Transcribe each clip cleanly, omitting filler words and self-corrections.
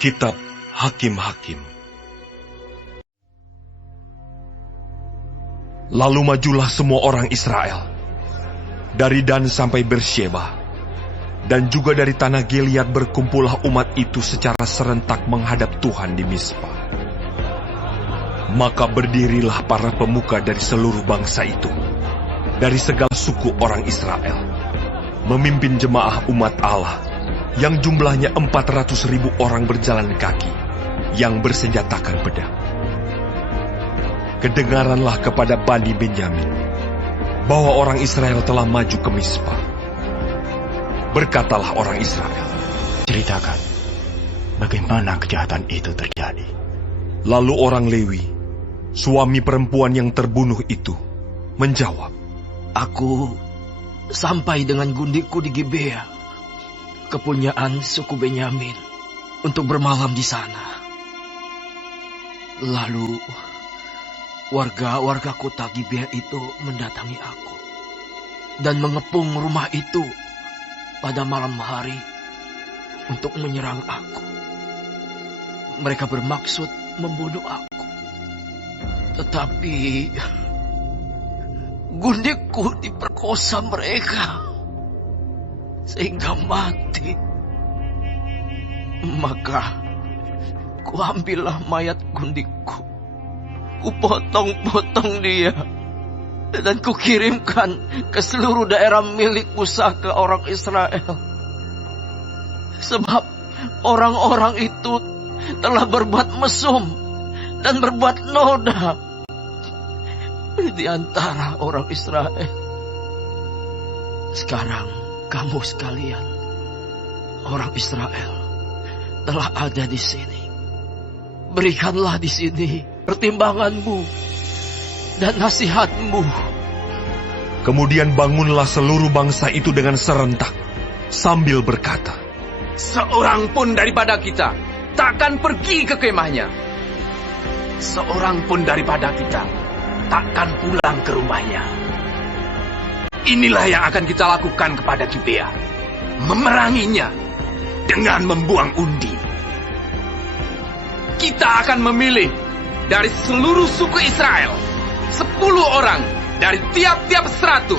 Kitab Hakim-Hakim. Lalu majulah semua orang Israel, dari Dan sampai Bersyeba, dan juga dari tanah Gilead berkumpullah umat itu secara serentak menghadap Tuhan di Mizpa. Maka berdirilah para pemuka dari seluruh bangsa itu, dari segala suku orang Israel, memimpin jemaah umat Allah, yang jumlahnya 400.000 orang berjalan kaki, yang bersenjatakan pedang. Kedengaranlah kepada Bani Benyamin, bahwa orang Israel telah maju ke Mizpa. Berkatalah orang Israel, ceritakan, bagaimana kejahatan itu terjadi. Lalu orang Lewi, suami perempuan yang terbunuh itu, menjawab, Aku sampai dengan gundikku di Gibea, kepunyaan suku Benyamin, untuk bermalam di sana. Lalu warga kota Gibea itu mendatangi aku dan mengepung rumah itu pada malam hari untuk menyerang aku. Mereka bermaksud membunuh aku, tetapi gundikku diperkosa mereka sehingga mati. Maka kuambillah mayat gundikku, kupotong-potong dia, dan kukirimkan ke seluruh daerah milik Musa ke orang Israel. Sebab orang-orang itu telah berbuat mesum dan berbuat noda di antara orang Israel. Sekarang kamu sekalian, orang Israel, telah ada di sini. Berikanlah di sini pertimbanganmu dan nasihatmu. Kemudian bangunlah seluruh bangsa itu dengan serentak, sambil berkata, Seorang pun daripada kita takkan pergi ke kemahnya. Seorang pun daripada kita takkan pulang ke rumahnya. Inilah yang akan kita lakukan kepada Gibea, memeranginya dengan membuang undi. Kita akan memilih dari seluruh suku Israel 10 orang dari tiap-tiap 100,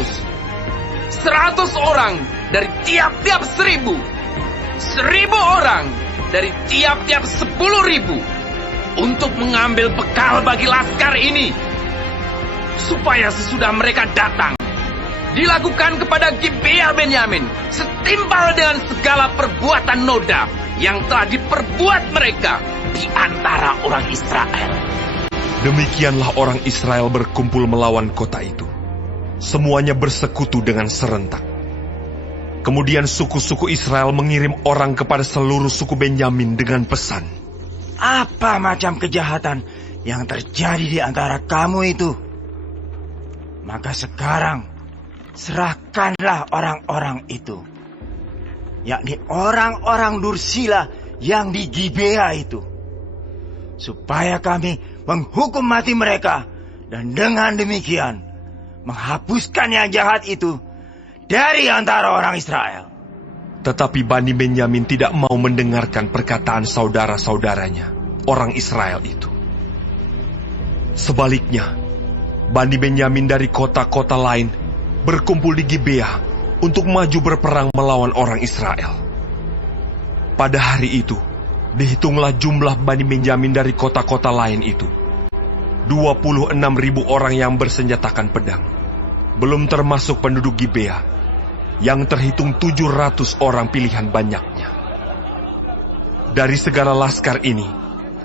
100 orang dari tiap-tiap 1.000, 1.000 orang dari tiap-tiap 10.000 untuk mengambil bekal bagi laskar ini, supaya sesudah mereka datang, dilakukan kepada Gibea Benyamin setimpal dengan segala perbuatan noda yang telah diperbuat mereka di antara orang Israel. Demikianlah orang Israel berkumpul melawan kota itu. Semuanya bersekutu dengan serentak. Kemudian suku-suku Israel mengirim orang kepada seluruh suku Benyamin dengan pesan, Apa macam kejahatan yang terjadi di antara kamu itu? Maka sekarang serahkanlah orang-orang itu, yakni orang-orang Dursila yang di Gibea itu, supaya kami menghukum mati mereka, dan dengan demikian menghapuskan yang jahat itu dari antara orang Israel. Tetapi Bani Benyamin tidak mau mendengarkan perkataan saudara-saudaranya, orang Israel itu. Sebaliknya, Bani Benyamin dari kota-kota lain berkumpul di Gibea untuk maju berperang melawan orang Israel. Pada hari itu, dihitunglah jumlah Bani Benyamin dari kota-kota lain itu, 26.000 orang yang bersenjatakan pedang, belum termasuk penduduk Gibea, yang terhitung 700 orang pilihan banyaknya. Dari segala laskar ini,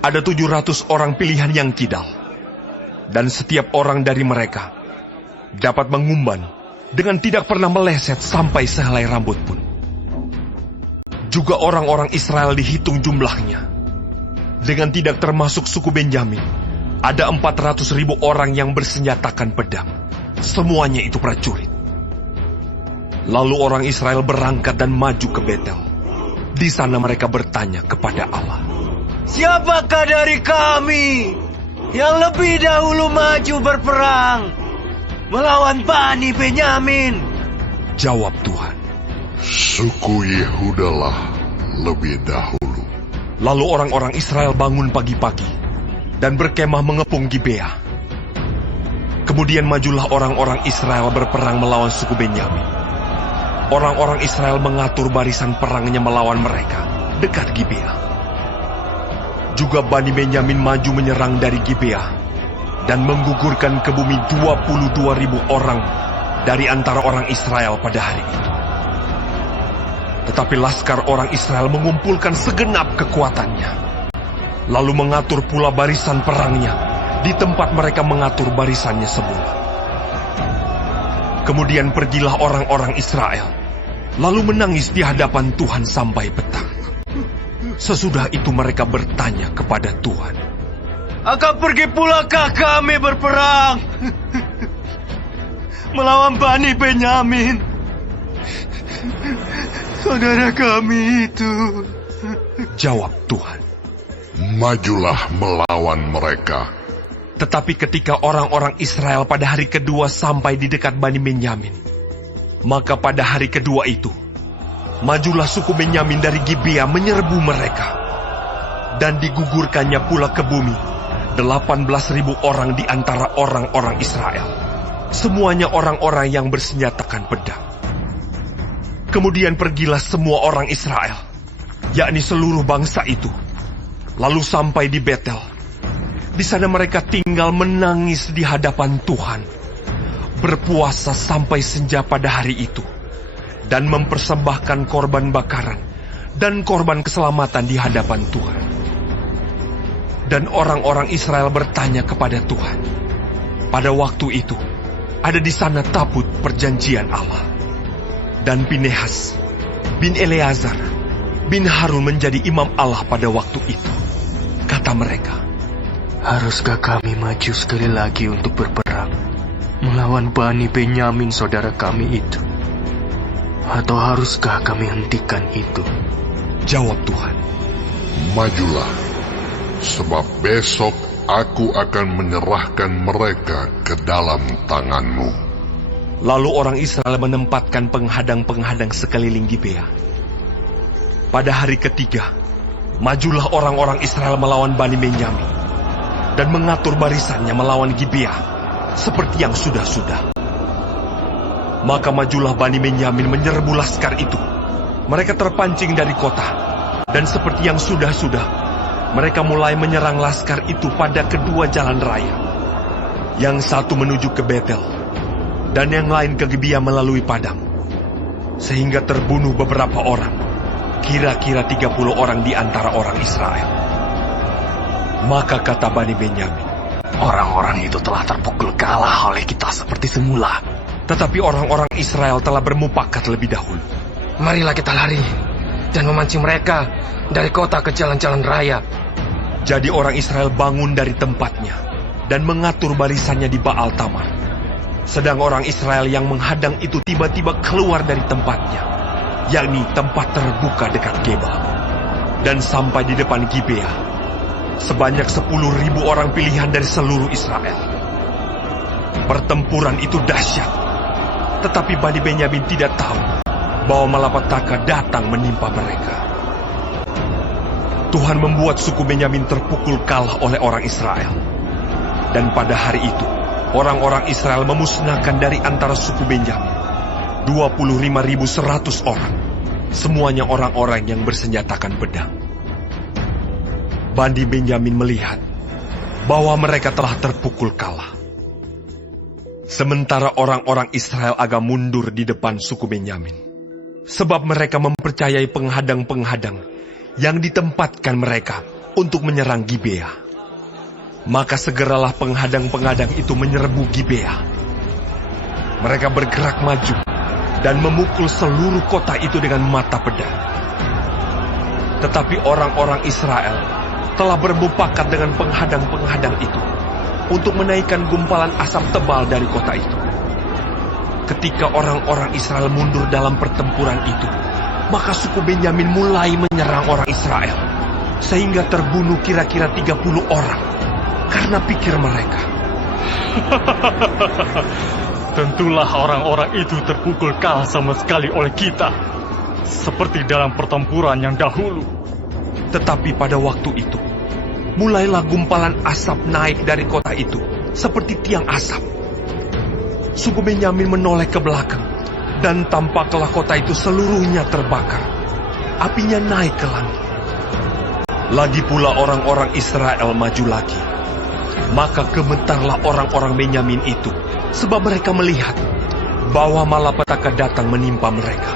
ada 700 orang pilihan yang kidal, dan setiap orang dari mereka dapat mengumban dengan tidak pernah meleset sampai sehelai rambut pun. Juga orang-orang Israel dihitung jumlahnya, dengan tidak termasuk suku Benyamin, ada 400.000 orang yang bersenjatakan pedang. Semuanya itu prajurit. Lalu orang Israel berangkat dan maju ke Betel. Di sana mereka bertanya kepada Allah, Siapakah dari kami yang lebih dahulu maju berperang melawan Bani Benyamin? Jawab Tuhan, Suku Yehudalah lebih dahulu. Lalu orang-orang Israel bangun pagi-pagi dan berkemah mengepung Gibea. Kemudian majulah orang-orang Israel berperang melawan suku Benyamin. Orang-orang Israel mengatur barisan perangnya melawan mereka dekat Gibea. Juga Bani Benyamin maju menyerang dari Gibea dan menggugurkan ke bumi 22.000 orang dari antara orang Israel pada hari itu. Tetapi laskar orang Israel mengumpulkan segenap kekuatannya, lalu mengatur pula barisan perangnya di tempat mereka mengatur barisannya semula. Kemudian pergilah orang-orang Israel, lalu menangis di hadapan Tuhan sampai petang. Sesudah itu mereka bertanya kepada Tuhan, Akan pergi pulakah kami berperang melawan Bani Benyamin, saudara kami itu? Jawab Tuhan, Majulah melawan mereka. tetapi ketika orang-orang Israel pada hari kedua sampai di dekat Bani Benyamin, maka pada hari kedua itu, majulah suku Benyamin dari Gibea menyerbu mereka, dan digugurkannya pula ke bumi 18.000 orang di antara orang-orang Israel, semuanya orang-orang yang bersenjatakan pedang. Kemudian pergilah semua orang Israel, yakni seluruh bangsa itu, lalu sampai di Betel. Di sana mereka tinggal menangis di hadapan Tuhan, berpuasa sampai senja pada hari itu, dan mempersembahkan korban bakaran dan korban keselamatan di hadapan Tuhan. Dan orang-orang Israel bertanya kepada Tuhan. Pada waktu itu, ada di sana tabut perjanjian Allah. Dan Pinehas bin Eleazar bin Harun menjadi imam Allah pada waktu itu. Kata mereka, Haruskah kami maju sekali lagi untuk berperang melawan Bani Benyamin saudara kami itu? Atau haruskah kami hentikan itu? jawab Tuhan, Majulah, sebab besok aku akan menyerahkan mereka ke dalam tanganmu. Lalu orang Israel menempatkan penghadang-penghadang sekeliling Gibea. Pada hari ketiga, majulah orang-orang Israel melawan Bani Benyamin dan mengatur barisannya melawan Gibea seperti yang sudah-sudah. Maka majulah Bani Benyamin menyerbu laskar itu. Mereka terpancing dari kota, dan seperti yang sudah-sudah, mereka mulai menyerang laskar itu pada kedua jalan raya. Yang satu menuju ke Betel, dan yang lain ke Gibea melalui padang. Sehingga terbunuh beberapa orang, kira-kira 30 orang di antara orang Israel. Maka kata Bani Benyamin, Orang-orang itu telah terpukul kalah oleh kita seperti semula. tetapi orang-orang Israel telah bermufakat lebih dahulu. Marilah kita lari dan memancing mereka dari kota ke jalan-jalan raya. Jadi orang Israel bangun dari tempatnya dan mengatur barisannya di Baal Tamar. Sedang orang Israel yang menghadang itu tiba-tiba keluar dari tempatnya, yakni tempat terbuka dekat Geba, dan sampai di depan Gibea. Sebanyak 10.000 orang pilihan dari seluruh Israel. Pertempuran itu dahsyat, tetapi Bani Benyamin tidak tahu bahwa malapetaka datang menimpa mereka. Tuhan membuat suku Benyamin terpukul kalah oleh orang Israel. Dan pada hari itu, orang-orang Israel memusnahkan dari antara suku Benyamin 25.100 orang, semuanya orang-orang yang bersenjatakan pedang. Bani Benyamin melihat bahwa mereka telah terpukul kalah. Sementara orang-orang Israel agak mundur di depan suku Benyamin, sebab mereka mempercayai penghadang-penghadang yang ditempatkan mereka untuk menyerang Gibea. Maka segeralah penghadang-penghadang itu menyerbu Gibea. Mereka bergerak maju dan memukul seluruh kota itu dengan mata pedang. Tetapi orang-orang Israel telah bermufakat dengan penghadang-penghadang itu untuk menaikkan gumpalan asap tebal dari kota itu. Ketika orang-orang Israel mundur dalam pertempuran itu, maka suku Benyamin mulai menyerang orang Israel, sehingga terbunuh kira-kira 30 orang, karena pikir mereka, Tentulah orang-orang itu terpukul kalah sama sekali oleh kita, seperti dalam pertempuran yang dahulu. Tetapi pada waktu itu, mulailah gumpalan asap naik dari kota itu, seperti tiang asap. Suku Benyamin menoleh ke belakang, dan tampaklah kota itu seluruhnya terbakar. Apinya naik ke langit. Lagi pula orang-orang Israel maju lagi. Maka gemetarlah orang-orang Benyamin itu, sebab mereka melihat bahwa malapetaka datang menimpa mereka.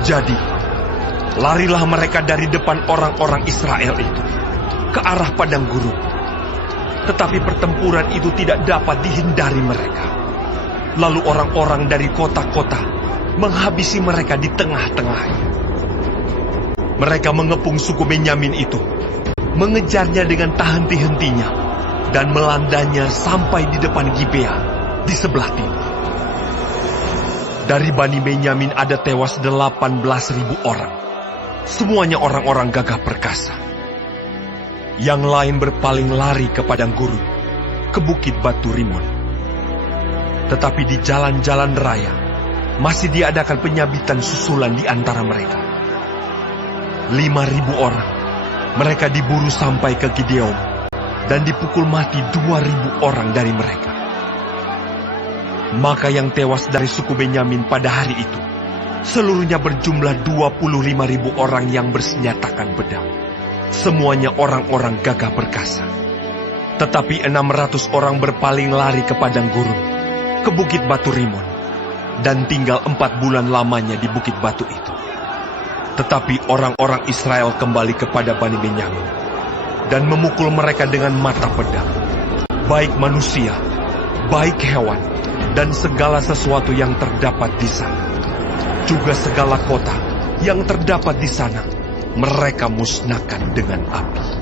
Jadi, larilah mereka dari depan orang-orang Israel itu, ke arah padang gurun. Tetapi pertempuran itu tidak dapat dihindari mereka. Lalu orang-orang dari kota-kota menghabisi mereka di tengah-tengahnya. Mereka mengepung suku Benyamin itu, mengejarnya dengan tak henti-hentinya, dan melandanya sampai di depan Gibea, di sebelah timur. Dari Bani Benyamin ada tewas 18.000 orang. Semuanya orang-orang gagah perkasa. Yang lain berpaling lari ke padang gurun, ke bukit Batu Rimon. Tetapi di jalan-jalan raya, masih diadakan penyabitan susulan di antara mereka. 5.000 orang, mereka diburu sampai ke Gideon, dan dipukul mati 2.000 orang dari mereka. Maka yang tewas dari suku Benyamin pada hari itu, seluruhnya berjumlah 25.000 orang yang bersenjatakan pedang. Semuanya orang-orang gagah perkasa. Tetapi 600 orang berpaling lari ke padang gurun, ke bukit Batu Rimon, dan tinggal 4 bulan lamanya di bukit batu itu. Tetapi orang-orang Israel kembali kepada Bani Benyamin, dan memukul mereka dengan mata pedang, baik manusia, baik hewan, dan segala sesuatu yang terdapat di sana. Juga segala kota yang terdapat di sana, mereka musnahkan dengan api.